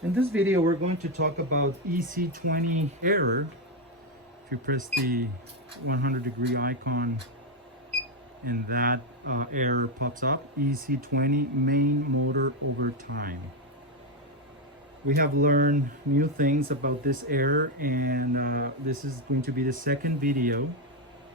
In this video, we're going to talk about EC20 error. If you press the 100-degree icon and that error pops up, EC20 main motor over time. We have learned new things about this error, and this is going to be the second video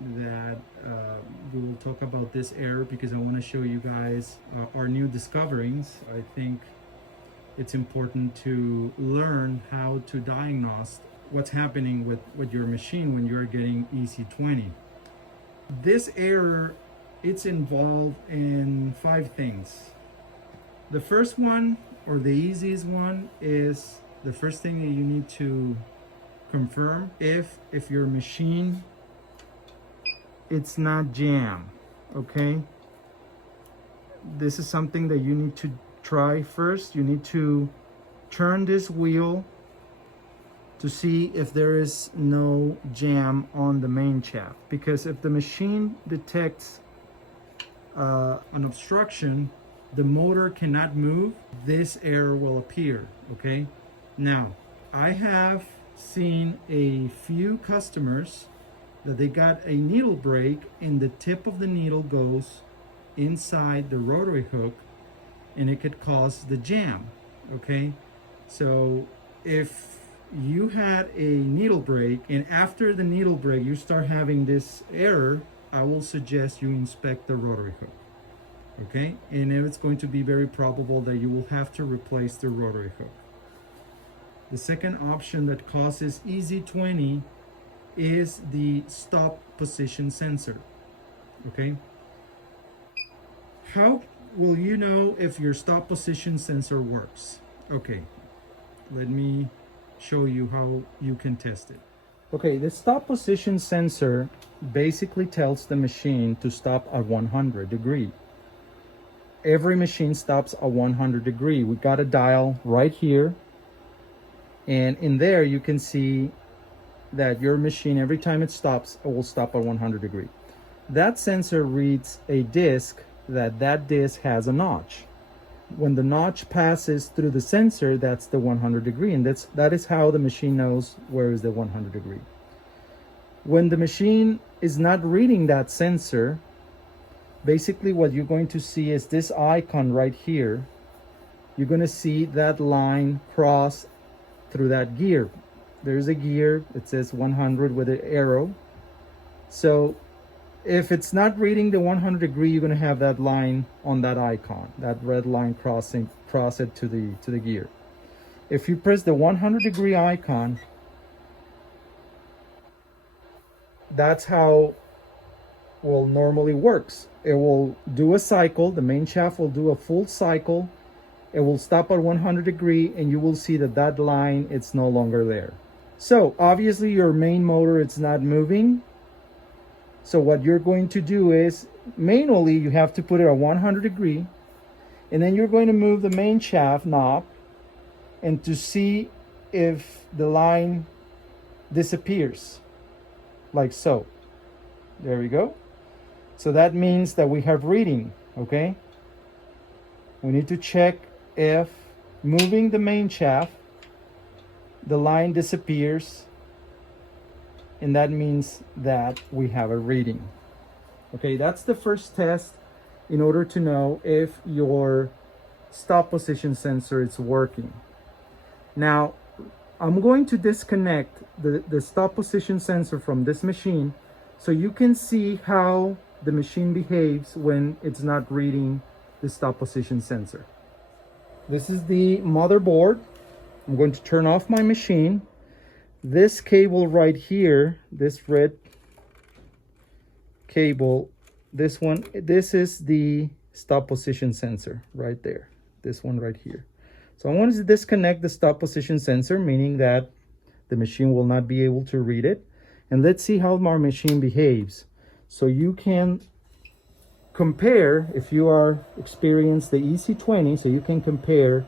that we will talk about this error because I want to show you guys our new discoveries. I think it's important to learn how to diagnose what's happening with your machine when you're getting EC20. This error, it's involved in 5 things. The first one, or the easiest one, is the first thing that you need to confirm if your machine, it's not jammed. Okay, this is something that you need to try first. You need to turn this wheel to see if there is no jam on the main shaft, because if the machine detects an obstruction, the motor cannot move, this error will appear. Okay, now I have seen a few customers that they got a needle break and the tip of the needle goes inside the rotary hook and it could cause the jam. Okay, so if you had a needle break and after the needle break you start having this error, I will suggest you inspect the rotary hook. Okay, and it's going to be very probable that you will have to replace the rotary hook. The second option that causes EC20 is the stop position sensor. Okay, how will you know if your stop position sensor works? Okay, let me show you how you can test it. Okay, the stop position sensor basically tells the machine to stop at 100 degree. Every machine stops at 100 degree. We got a dial right here, and in there you can see that your machine, every time it stops, it will stop at 100 degree. That sensor reads a disc, that disc has a notch. When the notch passes through the sensor, that's the 100 degree, and that is how the machine knows where is the 100 degree. When the machine is not reading that sensor, basically what you're going to see is this icon right here. You're going to see that line cross through that gear. There's a gear, it says 100 with an arrow. So if it's not reading the 100 degree, you're going to have that line on that icon, that red line cross it to the gear. If you press the 100 degree icon, that's how will normally works. It will do a cycle, the main shaft will do a full cycle, it will stop at 100 degree, and you will see that line, it's no longer there. So obviously your main motor, it's not moving. So what you're going to do is manually you have to put it at 100 degree, and then you're going to move the main shaft knob and to see if the line disappears, like so. There we go. So that means that we have reading. Okay, we need to check if moving the main shaft, the line disappears, and that means that we have a reading. Okay, that's the first test in order to know if your stop position sensor is working. Now, I'm going to disconnect the stop position sensor from this machine so you can see how the machine behaves when it's not reading the stop position sensor. This is the motherboard. I'm going to turn off my machine. This cable right here, this red cable, this one, this is the stop position sensor right there. This one right here. So I want to disconnect the stop position sensor, meaning that the machine will not be able to read it. And let's see how our machine behaves. So you can compare, if you are experienced the EC20, so you can compare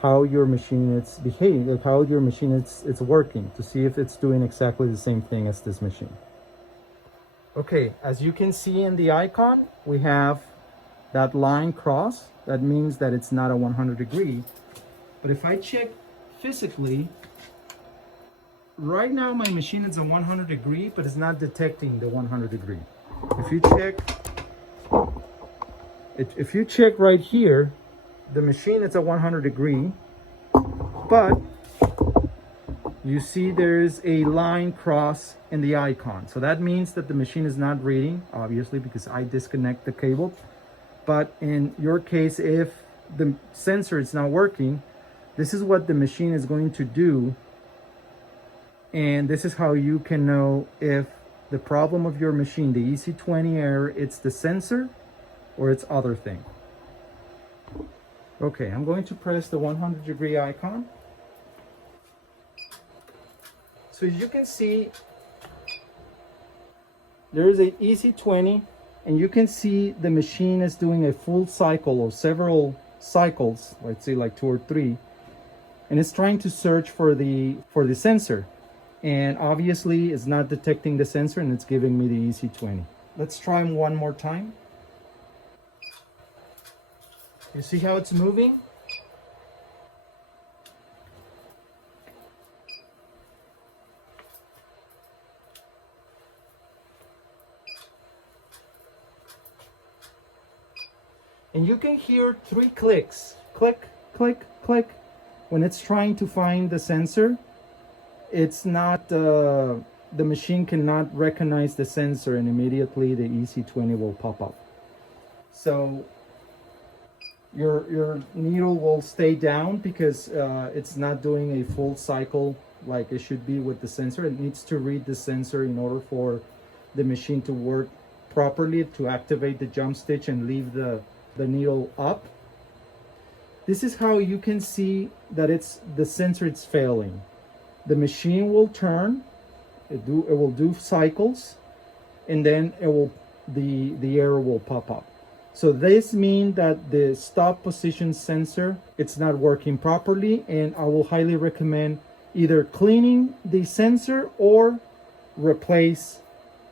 how your machine is behaving, how your machine it's working, to see if it's doing exactly the same thing as this machine. Okay, as you can see in the icon, we have that line cross. That means that it's not a 100 degree. But if I check physically, right now my machine is a 100 degree, but it's not detecting the 100 degree. If you check right here, the machine is a 100 degree, but you see there's a line cross in the icon. So that means that the machine is not reading, obviously, because I disconnect the cable. But in your case, if the sensor is not working, this is what the machine is going to do. And this is how you can know if the problem of your machine, the EC20 error, it's the sensor or it's other thing. Okay, I'm going to press the 100 degree icon. So as you can see, there is a EC20, and you can see the machine is doing a full cycle or several cycles, let's say like 2 or 3, and it's trying to search for the sensor. And obviously it's not detecting the sensor, and it's giving me the EC20. Let's try one more time. You see how it's moving? And you can hear 3 clicks. Click, click, click. When it's trying to find the sensor, it's not, the machine cannot recognize the sensor, and immediately the EC20 will pop up. So your needle will stay down because it's not doing a full cycle like it should be with the sensor. It needs to read the sensor in order for the machine to work properly, to activate the jump stitch and leave the needle up. This is how you can see that it's the sensor it's failing. The machine will turn, it will do cycles, and then the error will pop up. So this means that the stop position sensor, it's not working properly, and I will highly recommend either cleaning the sensor or replace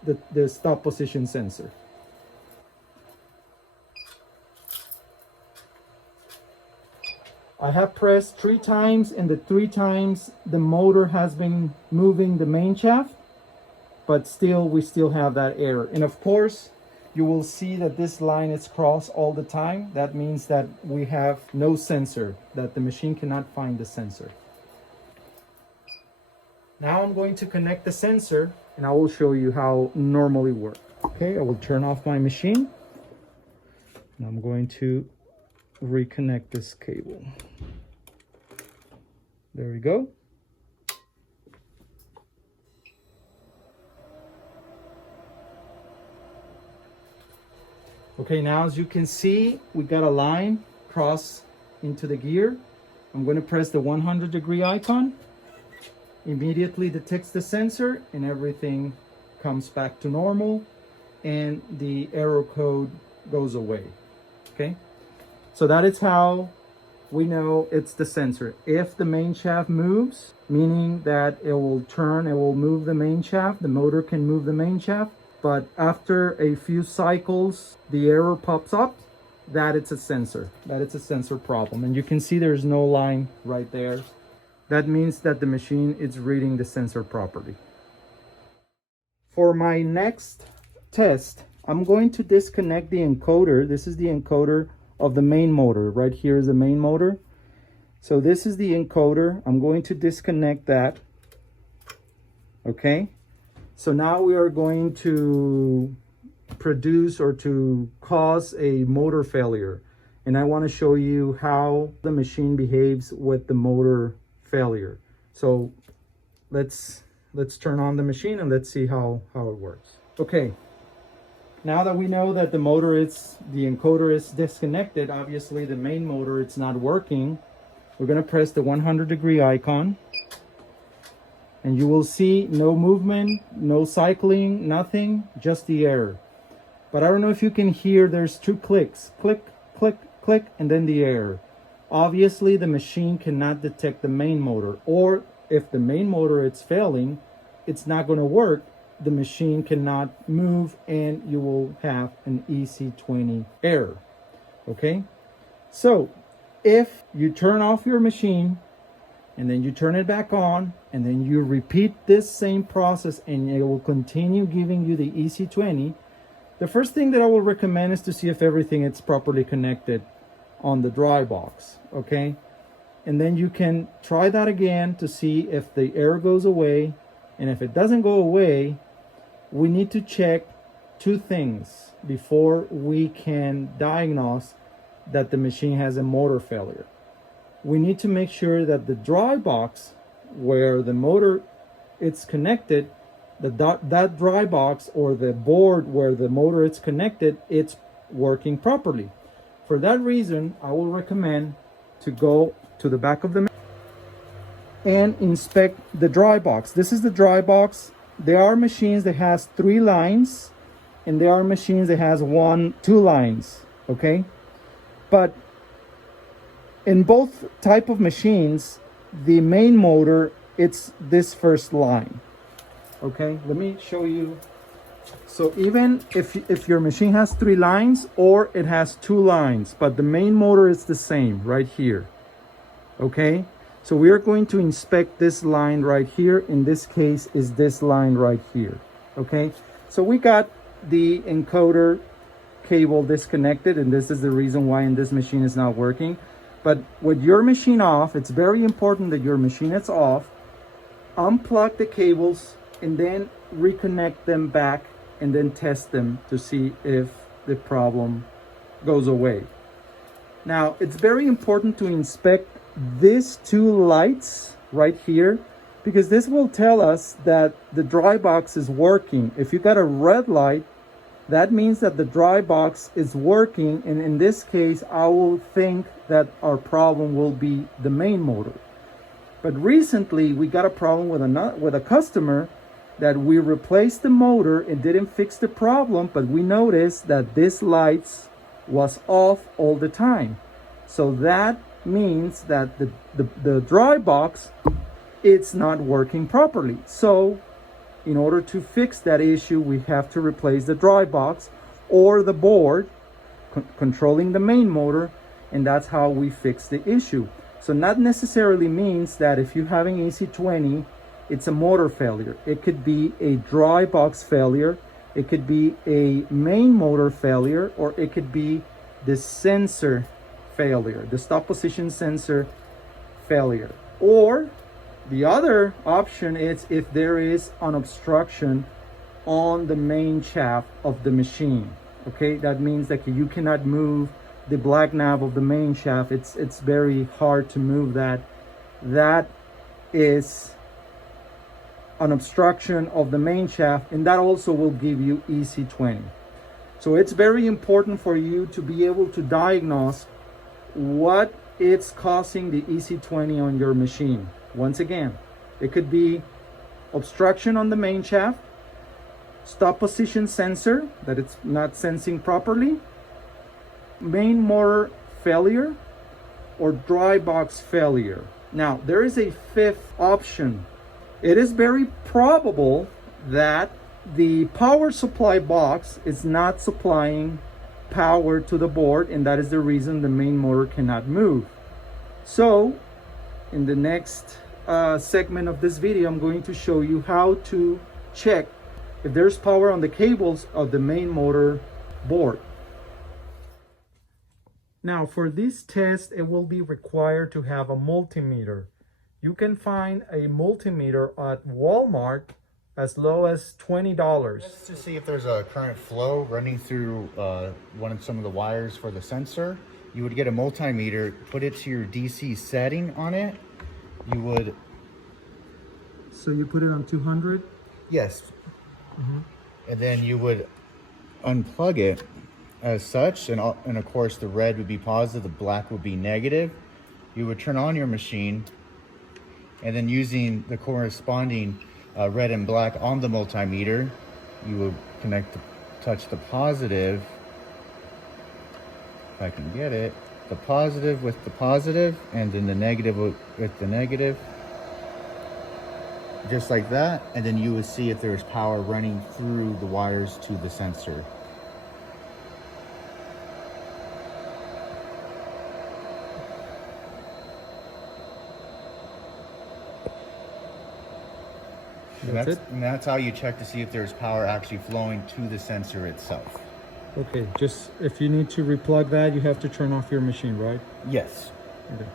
the stop position sensor. I have pressed 3 times, and the 3 times the motor has been moving the main shaft, but we still have that error. And of course, you will see that this line is crossed all the time. That means that we have no sensor, that the machine cannot find the sensor. Now I'm going to connect the sensor, and I will show you how normally works. Okay, I will turn off my machine, and I'm going to reconnect this cable. There we go. Okay, now as you can see, we got a line cross into the gear. I'm going to press the 100 degree icon. Immediately detects the sensor, and everything comes back to normal, and the error code goes away. Okay, so that is how we know it's the sensor. If the main shaft moves, meaning that it will turn, it will move the main shaft, the motor can move the main shaft, but after a few cycles, the error pops up, that it's a sensor. That it's a sensor problem. And you can see there's no line right there. That means that the machine is reading the sensor properly. For my next test, I'm going to disconnect the encoder. This is the encoder of the main motor. Right here is the main motor. So this is the encoder. I'm going to disconnect that. Okay. So now we are going to produce or to cause a motor failure. And I want to show you how the machine behaves with the motor failure. So let's turn on the machine and let's see how it works. Okay. Now that we know that the encoder is disconnected, obviously the main motor, it's not working. We're going to press the 100 degree icon. And you will see no movement, no cycling, nothing, just the error. But I don't know if you can hear, there's 2 clicks. Click, click, click, and then the error. Obviously, the machine cannot detect the main motor. Or if the main motor is failing, it's not going to work. The machine cannot move, and you will have an EC20 error. Okay? So, if you turn off your machine, and then you turn it back on, and then you repeat this same process, and it will continue giving you the EC20. The first thing that I will recommend is to see if everything is properly connected on the dry box, okay? And then you can try that again to see if the error goes away. And if it doesn't go away, we need to check two things before we can diagnose that the machine has a motor failure. We need to make sure that the dry box where the motor is connected, that dry box or the board where the motor is connected, it's working properly. For that reason, I will recommend to go to the back of the machine and inspect the dry box. This is the dry box. There are machines that has 3 lines, and there are machines that has 1, 2 lines, okay? But in both type of machines, the main motor, it's this first line, okay? Let me show you. So even if your machine has 3 lines or it has 2 lines, but the main motor is the same right here, okay? So we are going to inspect this line right here. In this case is this line right here, okay? So we got the encoder cable disconnected, and this is the reason why in this machine is not working. But with your machine off, it's very important that your machine is off. Unplug the cables and then reconnect them back and then test them to see if the problem goes away. Now, it's very important to inspect these 2 lights right here, because this will tell us that the dry box is working. If you got a red light, that means that the dry box is working, and in this case, I will think that our problem will be the main motor. But recently, we got a problem with a customer that we replaced the motor. It didn't fix the problem, but we noticed that this lights was off all the time. So that means that the dry box, it's not working properly. So in order to fix that issue, we have to replace the dry box or the board controlling the main motor, and that's how we fix the issue. So not necessarily means that if you're having EC20, it's a motor failure. It could be a dry box failure, it could be a main motor failure, or it could be the sensor failure, the stop position sensor failure. Or the other option is if there is an obstruction on the main shaft of the machine, okay? That means that you cannot move the black knob of the main shaft. It's very hard to move that. That is an obstruction of the main shaft, and that also will give you EC20. So it's very important for you to be able to diagnose what it's causing the EC20 on your machine. Once again, it could be obstruction on the main shaft, stop position sensor that it's not sensing properly, main motor failure, or dry box failure. Now, there is a 5th option. It is very probable that the power supply box is not supplying power to the board, and that is the reason the main motor cannot move. So in the next segment of this video, I'm going to show you how to check if there's power on the cables of the main motor board. Now for this test, it will be required to have a multimeter. You can find a multimeter at Walmart as low as $20. Just to see if there's a current flow running through some of the wires for the sensor, you would get a multimeter, put it to your DC setting on it. You would... So you put it on 200? Yes. And then you would unplug it as such, and of course the red would be positive, the black would be negative. You would turn on your machine, and then using the corresponding red and black on the multimeter, you would touch the positive, if I can get it, the positive with the positive, and then the negative with the negative, just like that. And then you would see if there's power running through the wires to the sensor. That's it? And that's how you check to see if there's power actually flowing to the sensor itself. Okay, just if you need to replug that, you have to turn off your machine, right? Yes. Okay.